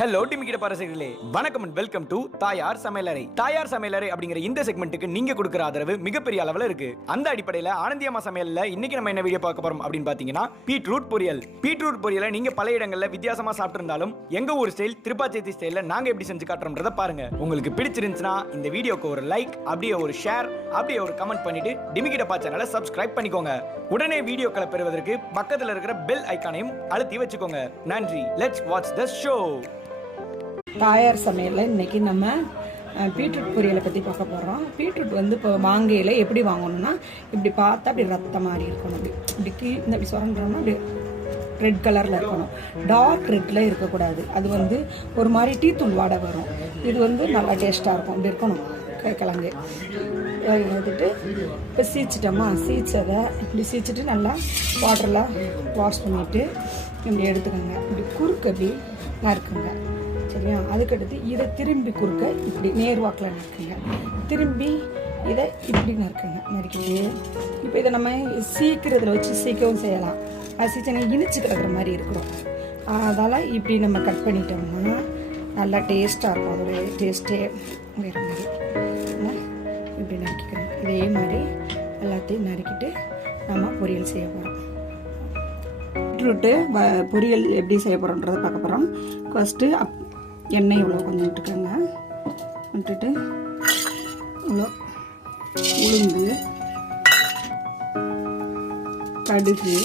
Hello டிமிக்கிட்ட பாரசர்களே, வணக்கம் and welcome to தாயார் சமையலறை. தாயார் சமையலறை அப்படிங்கிற இந்த செக்மெண்ட்டுக்கு நீங்க கொடுக்குற ஆதரவு மிகப்பெரிய அளவில் இருக்கு. அந்த அடிப்படையில் ஆனந்தி அம்மா சமையல்ல இன்னைக்கு நம்ம என்ன வீடியோ பார்க்க போறோம் அப்படின்னு பாத்தீங்கன்னா பீட்ரூட் பொரியல். பீட்ரூட் பொரியலை நீங்க பல இடங்கள்ல வித்தியாசமா சாப்பிட்டிருந்தாலும் எங்க ஊர் ஸ்டைல் திருப்பாச்சேத்தி ஸ்டைல்ல நாங்க எப்படி செஞ்சு காட்டுறோம்ன்றத பாருங்க. உங்களுக்கு பிடிச்சிருந்துச்சுன்னா இந்த வீடியோக்கு ஒரு லைக், அப்படியே ஒரு ஷேர், அப்படியே ஒரு கமெண்ட் பண்ணிட்டு டிமிக்கிட்ட பா சேனலை சப்ஸ்கிரைப் பண்ணிக்கோங்க. உடனே வீடியோக்களை பெறுவதற்கு பக்கத்தில் இருக்கிற பெல் ஐக்கானையும் அழுத்தி வச்சுக்கோங்க. நன்றி. Let's watch the show. தாயார் சமையலில் இன்றைக்கி நம்ம பீட்ரூட் பொரியலை பற்றி பார்க்க போகிறோம். பீட்ரூட் வந்து இப்போ வாங்கையில் எப்படி வாங்கணும்னா, இப்படி பார்த்தா அப்படி ரத்த மாதிரி இருக்கணும். இப்படி சுரண்டோம்னா அப்படி ரெட் கலரில் இருக்கணும். டார்க் ரெட்டில் இருக்கக்கூடாது. அது வந்து ஒரு மாதிரி டீத்தூள் வாடை வரும். இது வந்து நல்லா டேஸ்ட்டாக இருக்கும். இப்படி இருக்கணும். கிழங்கு எடுத்துட்டு இப்போ சீச்சிட்டோமா, சீச்சதை இப்படி சீச்சிட்டு நல்லா வாட்டரில் வாஷ் பண்ணிவிட்டு இப்படி எடுத்துக்கோங்க. இப்படி குறுக்கு அப்படி நறுக்குங்க. சரியா? அதுக்கடுத்து இதை திரும்பி குறுக்க இப்படி நேர்வாக்கில் நறுக்குங்க. திரும்பி இதை இப்படி நறுக்கிட்டு இப்போ இதை நம்ம சீக்கிரத்தில் வச்சு சீக்கவும் செய்யலாம். அது சீக்கிரம் இனிச்சு கிடக்கிற மாதிரி இருக்கிறோம். அதால் இப்படி நம்ம கட் பண்ணிட்டோம்னா நல்லா டேஸ்ட்டாக இருக்கும். அதோடைய டேஸ்ட்டே வேறு மாதிரி. இப்படி நறுக்கிக்கிறோம். இதே மாதிரி எல்லாத்தையும் நறுக்கிட்டு நம்ம பொரியல் செய்ய போகிறோம். பீட்ரூட்டு பொரியல் எப்படி செய்ய போகிறோன்றதை பார்க்க போகிறோம். ஃபஸ்ட்டு எண்ணெய் இவ்வளோ கொஞ்சம் விட்டுக்கோங்க. விட்டுட்டு இவ்வளோ உளுந்து, கடுகு,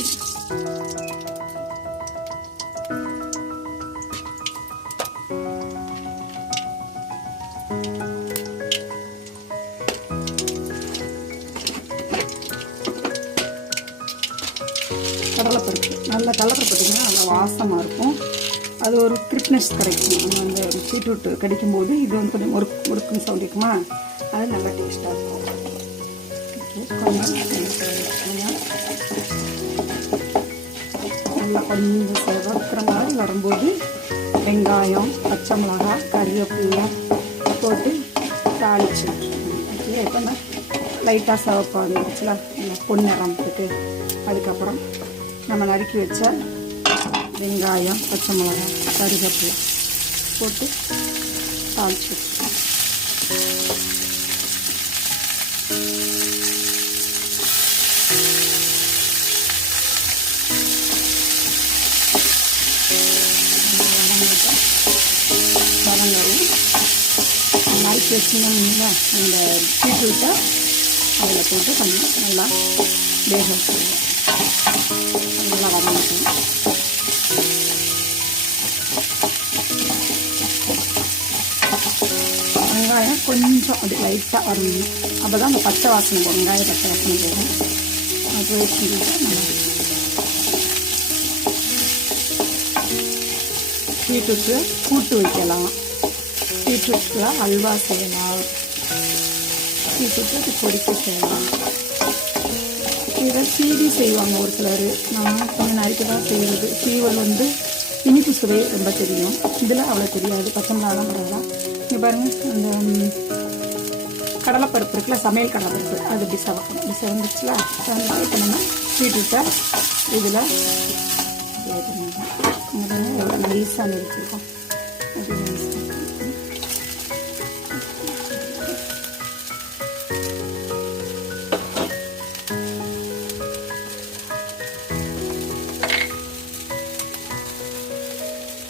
கடலைப்பருப்பு. நல்ல கடலைப்பருப்பு பார்த்திங்கன்னா நல்லா வாசமாக இருக்கும். அது ஒரு கிரிப்னஸ் கிடைக்கும். அந்த பீட்ரூட் கடிக்கும்போது இது வந்து கொஞ்சம் முறுக்குன்னு சவுண்ட் இருக்குமா, அது நல்லா டேஸ்ட்டாக இருக்கும். நல்லா கொஞ்சம் வறுக்கிற மாதிரி வரும்போது வெங்காயம், பச்சை மிளகாய், கறிவேப்பிலை போட்டு தாளிச்சு ஓகே. இப்போ நான் லைட்டாக சிவப்பாக வச்சுலாம் நல்லா பொன்னிறத்துக்கு. அதுக்கப்புறம் நம்ம நறுக்கி வச்ச வெங்காயம், பச்சை மிளகாய், கறிவேப்பிலை போட்டு தாளிச்சு வச்சுக்கோம். வதங்கவும் நறுக்கி வச்சுங்கன்னா இந்த பீட்ரூட்டை அதில் போட்டு கொஞ்சம் நல்லா வேக வச்சுருவோம். நல்லா வதங்கட்டும். வெங்காயம் கொஞ்சம் அப்படி லைட்டாக வரணும். அப்போ தான் அந்த பச்சை வாசனை போகும். வெங்காய பச்சை வாசனை போகும். அது நல்லா பீட்ரூட்டு கூட்டு வைக்கலாம். பீட்ரூட்டில் அல்வா செய்யலாம். பீட்ரூட்டு பொரிக்க செய்யலாம். இதை சீவி செய்வாங்க ஒரு சிலர். நான் கொஞ்சம் நறுக்க தான் செய்கிறது. சீவல் வந்து இனிப்பு சுவை ரொம்ப தெரியும். இதில் அவ்வளோ தெரியாது. பச்சை மிளகாலாம் பரவாயில்ல. இங்கே பாருங்கள், அந்த கடலைப்பருப்பு இருக்குல்ல, சமையல் கடலைப்பருப்பு, அது இப்படி சவக்கணும். இப்படி செவந்துச்சுல, இப்போ நம்ம பீட்ரூட்டை இதில் இங்கே பாருங்கள் எவ்வளோ நைஸாக நிறுத்திருக்கோம். அது நைஸாக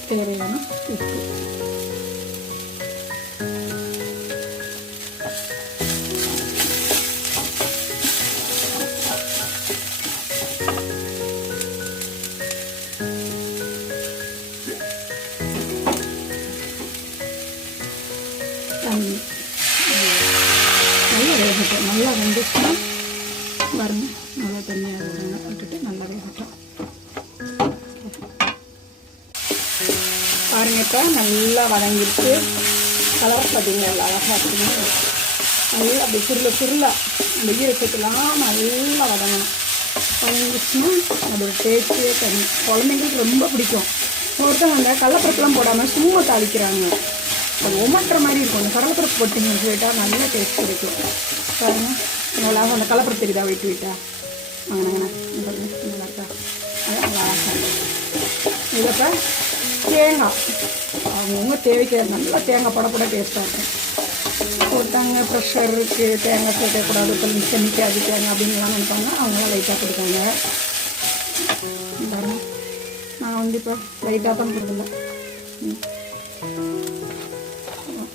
தேவையான உப்பு. நல்லா வேகட்டும். நல்லா வெந்துச்சுன்னா பாருங்க, நல்லா தண்ணியாக விட்டுட்டு நல்லா வேகட்டும். பாருங்க, இப்போ நல்லா வதங்கிடுச்சு. கலர் பார்த்தீங்கன்னா அழகாக இருக்குங்க. நல்லா அப்படி சுருள அந்த ஈரச்சத்துலாம் நல்லா வதங்கணும். வதங்கிடுச்சுன்னா அதோட டேஸ்ட்டே தனி. குழந்தைங்களுக்கு ரொம்ப பிடிக்கும். ஒருத்தவங்க அந்த கடலைப்பருப்புலாம் போடாமல் சும்மா தாளிக்கிறாங்க. அது ஒமட்டுற மாதிரி இருக்கும். அந்த கடலைப்பருப்பு போட்டிங்கன்னு சொல்லிட்டால் நல்ல டேஸ்ட் கிடைக்கும். பாருங்க, நல்லா அந்த கடலைப்பருப்பு தெரியுதா வெயிட்டு வெயிட்டா வாங்கினாங்கண்ணா நல்லா இருக்கா. அதான் நல்லா இதை தேங்காய் அவங்கவுங்க தேவைக்கு நல்லா தேங்காய் படப்பட டேஸ்ட்டாக இருக்கும். ஒருத்தவங்க ப்ரெஷர் இருக்குது, தேங்காய் சேர்க்கக்கூடாது, கொஞ்சம் செமிக்காது தேங்காய் அப்படின்லாம் நினைப்பாங்க, அவங்களாம் லைட்டாக கொடுத்தாங்க. நான் வந்து இப்போ லைட்டாக தான் கொடுக்கல.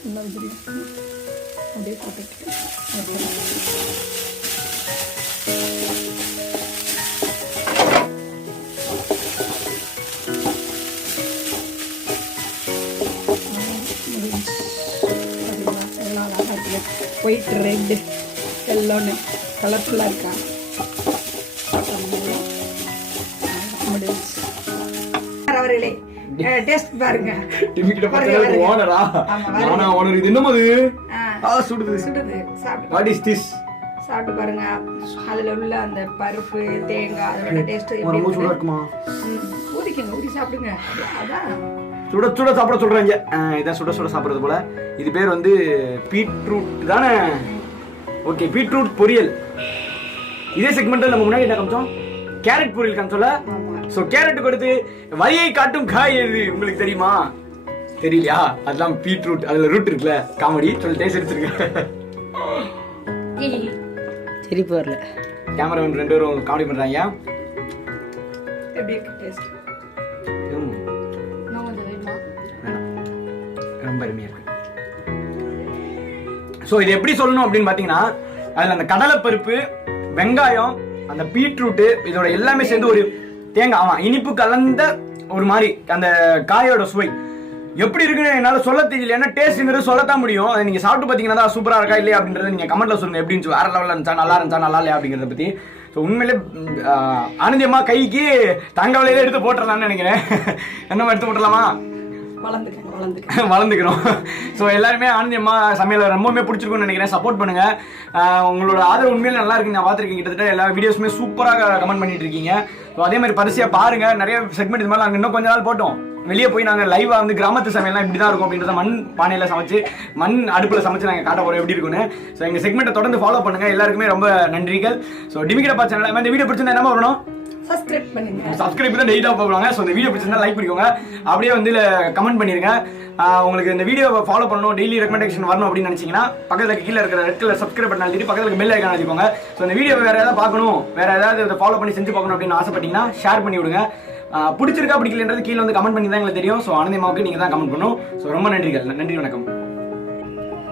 நல்லா இது அப்படியே போட்டுட்டு ஒயிட் ரெட் எல்லோன்னு கலர்ஃபுல்லாக இருக்கா அவர்களே டேஸ்ட் பாருங்க. ஓனரா நானா ஓனர்? இது என்னமா இது? சுடுது சுடுது. What is this? சாப்பிட்டு பாருங்க. அதுல உள்ள அந்த பருப்பு தேங்காய் அதோட டேஸ்ட் ரொம்ப சூடா இருக்குமா? ஊதிக்கங்க, ஊதி சாப்பிடுங்க. அதான் சுட சுட சாப்பிட சொல்றாங்க. இதான் சுட சுட சாப்பிடுறது போல. இது பேர் வந்து பீட்ரூட் தானே? ஓகே, பீட்ரூட் பொரியல். இதே செக்மெண்ட்ல நம்ம முன்னாடி என்ன காமிச்சோம்? கேரட் பொரியல் காமிச்சோம்ல. சோ கேரட் கொடுத்து வழியை காட்டும் காய் எது உங்களுக்கு தெரியுமா? தெரியலையா? அதெல்லாம் பீட்ரூட். அதுல ரூட் இருக்குல்ல. காமெடி சொல்லி டேஸ்ட் எடுத்துருங்க. சிரிப்பு வரல. கேமராமேன் 2 பேரும் காமெடி பண்றாங்க. எப்படி இருக்கு டேஸ்ட்? ரொம்ப அருமையா இருக்கு. சோ இது எப்படி சொல்லணும் அப்படின்னு பாத்தீங்கன்னா, அதுல அந்த கடலைப்பருப்பு, வெங்காயம், அந்த பீட்ரூட் இதோட எல்லாமே சேர்ந்து ஒரு தேங்காய் இனிப்பு கலந்த ஒரு மாதிரி அந்த காயோட சுவை எப்படி இருக்குன்னு என்னால சொல்ல தெரியல. ஏன்னா டேஸ்ட்ங்கிறது சொல்லத்தான் முடியும். அதை நீங்க சாப்பிட்டு பாத்தீங்கன்னா தான் சூப்பரா இருக்கா இல்லையா அப்படின்றத நீங்க கமெண்ட்ல சொல்லுங்க. எப்படின்னு வேற லெவல்ல இருந்துச்சா, நல்லா இருந்துச்சா, நல்லா இல்லையா அப்படிங்கறத பத்தி. ஸோ உண்மையிலே ஆனந்தி அம்மா கைக்கு தங்க விலையில எடுத்து போட்டுறலாம்னு நினைக்கிறேன். என்னமா எடுத்து போட்டுடலாமா? வளர்ந்துக்கிறோம். ஸோ எல்லாருமே ஆனந்தி அம்மா சமையல் ரொம்பவே பிடிச்சிருக்கும்னு நினைக்கிறேன். சப்போர்ட் பண்ணுங்க. உங்களோட ஆதரவு உண்மையில நல்லா இருக்கு. நான் பார்த்துருக்கேன், கிட்டத்தட்ட எல்லா வீடியோஸுமே சூப்பராக கமெண்ட் பண்ணிட்டு இருக்கீங்க. ஸோ அதே மாதிரி பரிசையா பாருங்க. நிறைய செக்மெண்ட் இது மாதிரி நாங்கள் இன்னும் கொஞ்ச நாள் போட்டோம். வெளியே போய் நாங்கள் லைவா வந்து கிராமத்து சமையல்லாம் இப்படி தான் இருக்கும் அப்படின்றத மண் பானையில சமைச்சு மண் அடுப்புல சமைச்சு நாங்கள் காட்ட போறோம் எப்படி இருக்குன்னு. ஸோ எங்க செக்மெண்ட்டை தொடர்ந்து ஃபாலோ பண்ணுங்க. எல்லாருக்குமே ரொம்ப நன்றிகள். ஸோ டிமிகிடப்பா சேனல் இந்த வீடியோ பிடிச்சிருந்தா என்ன வரணும்? சப்ஸ்கிரைப் தான் டெய்லியா போடுவாங்க. ஸோ இந்த வீடியோ பிடிச்சிருந்தா லைக் பண்ணிக்கோங்க. அப்படியே வந்து கமெண்ட் பண்ணிருங்க. உங்களுக்கு இந்த வீடியோவை ஃபாலோ பண்ணணும், டெய்லி ரெக்கமெண்டேஷன் வரணும் அப்படின்னு நினைச்சீங்கன்னா பக்கத்துல கீழே இருக்கிற ரெட் கலர் சப்ஸ்கிரைப் பண்ணி அழுத்திட்டு பக்கத்துல பெல் ஐகான் அழுத்திக்கோங்க. ஸோ இந்த வீடியோ வேற ஏதாவது பார்க்கணும், வேற ஏதாவது ஃபாலோ பண்ணி செஞ்சு பார்க்கணும் அப்படின்னு ஆசைப்பட்டீங்கன்னா ஷேர் பண்ணி விடுங்க. பிடிச்சிருக்கா பிடிக்கலன்றது கீழே வந்து கமெண்ட் பண்ணி தான் எங்களுக்கு தெரியும். ஸோ ஆனந்தி அம்மாவுக்கு நீங்க தான் கமெண்ட் பண்ணணும். ஸோ ரொம்ப நன்றிகள். நன்றி, வணக்கம்.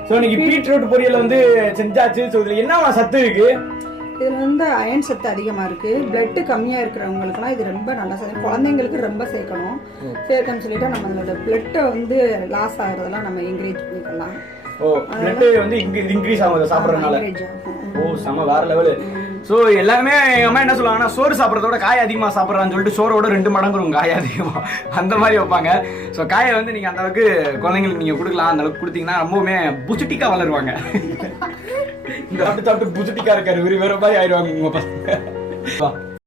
ஸோ இன்னைக்கு பீட்ரூட் பொரியல் வந்து செஞ்சாச்சு. ஸோ இதுல என்ன சத்து இருக்கு? இதில் வந்து அயன் சத்து அதிகமாக இருக்குது. பிளட்டு கம்மியாக இருக்கிறவங்களுக்குலாம் இது ரொம்ப நல்லா சேர்க்கணும். குழந்தைங்களுக்கு ரொம்ப சேர்க்கணும்னு சொல்லிட்டு நம்ம அதோட பிளட்டை வந்து லாஸ் ஆகுறதெல்லாம் நம்ம என்கரேஜ் பண்ணிக்கலாம். பிளட் வந்து இன்க்ரீஸ் ஆகும் சாப்பிட்றதுனால. செம வேற லெவலு. ஸோ எல்லாருமே எங்கள் அம்மா என்ன சொல்லுவாங்கன்னா, சோறு சாப்பிட்றதோட காய் அதிகமாக சாப்பிட்றான்னு சொல்லிட்டு சோரோட 2 மடங்கு காய் அதிகமாக அந்த மாதிரி வைப்பாங்க. ஸோ காயை வந்து நீங்கள் அந்த அளவுக்கு குழந்தைங்களுக்கு நீங்கள் கொடுக்கலாம். அந்த அளவுக்கு கொடுத்தீங்கன்னா ரொம்பவுமே புசுட்டிக்காக வளருவாங்க. இந்த சாப்பிட்டு புசுட்டிக்கா இருக்காரு, வேற மாதிரி ஆயிடுவாங்க உங்க பசங்க.